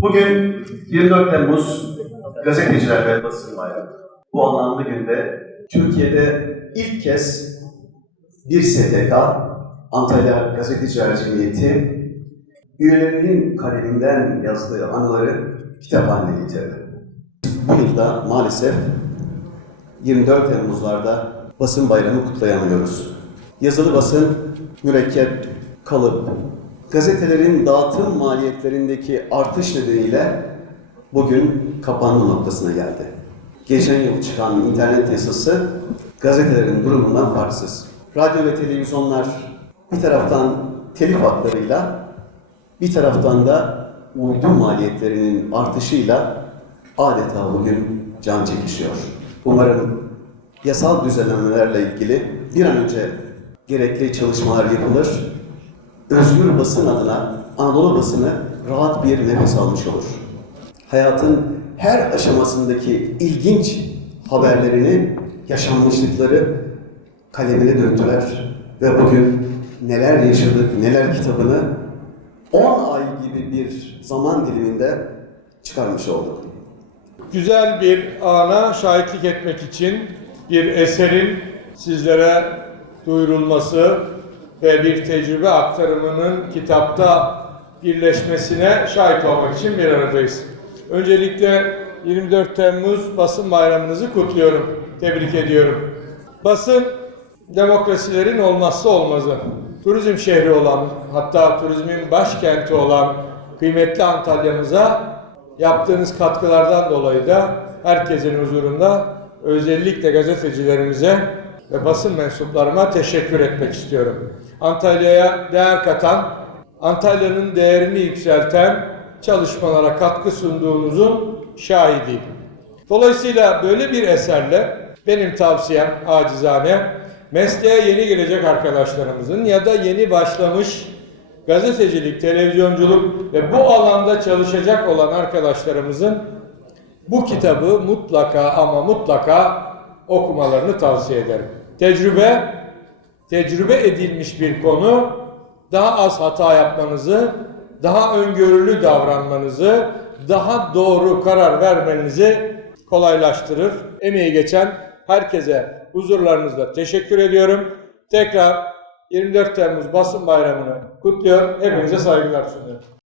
Bugün 24 Temmuz Gazeteciler ve Basın Bayramı. Bu anlamlı günde Türkiye'de ilk kez bir STK, Antalya Gazeteciler Cemiyeti, üyelerinin kaleminden yazdığı anıları kitap haline getirdi. Bu yılda maalesef 24 Temmuzlarda basın bayramı kutlayamıyoruz. Yazılı basın mürekkep, kalıp, gazetelerin dağıtım maliyetlerindeki artış nedeniyle bugün kapanma noktasına geldi. Geçen yıl çıkan internet yasası gazetelerin durumundan farksız. Radyo ve televizyonlar bir taraftan telif haklarıyla bir taraftan da uydu maliyetlerinin artışıyla adeta bugün can çekişiyor. Umarım yasal düzenlemelerle ilgili bir an önce gerekli çalışmalar yapılır. Özgür basın adına Anadolu basını rahat bir nefes almış olur. Hayatın her aşamasındaki ilginç haberlerini, yaşanmışlıkları kalemine döktüler. Ve bugün neler yaşadık, neler kitabını 10 ay gibi bir zaman diliminde çıkarmış olduk. güzel bir ana şahitlik etmek için bir eserin sizlere duyurulması ve bir tecrübe aktarımının kitapta birleşmesine şahit olmak için bir aradayız. Öncelikle 24 Temmuz Basın Bayramınızı kutluyorum, tebrik ediyorum. Basın demokrasilerin olmazsa olmazı. Turizm şehri olan, hatta turizmin başkenti olan kıymetli Antalya'mıza yaptığınız katkılardan dolayı da herkesin huzurunda özellikle gazetecilerimize ve basın mensuplarıma teşekkür etmek istiyorum. Antalya'ya değer katan, Antalya'nın değerini yükselten çalışmalara katkı sunduğunuzun şahidiyim. Dolayısıyla böyle bir eserle benim tavsiyem acizane mesleğe yeni girecek arkadaşlarımızın ya da yeni başlamış gazetecilik, televizyonculuk ve bu alanda çalışacak olan arkadaşlarımızın bu kitabı mutlaka ama mutlaka okumalarını tavsiye ederim. Tecrübe, tecrübe edilmiş bir konu daha az hata yapmanızı, daha öngörülü davranmanızı, daha doğru karar vermenizi kolaylaştırır. Emeği geçen herkese huzurlarınızda teşekkür ediyorum. Tekrar 24 Temmuz Basın Bayramı'nı kutluyor. Hepinize saygılar sunuyorum.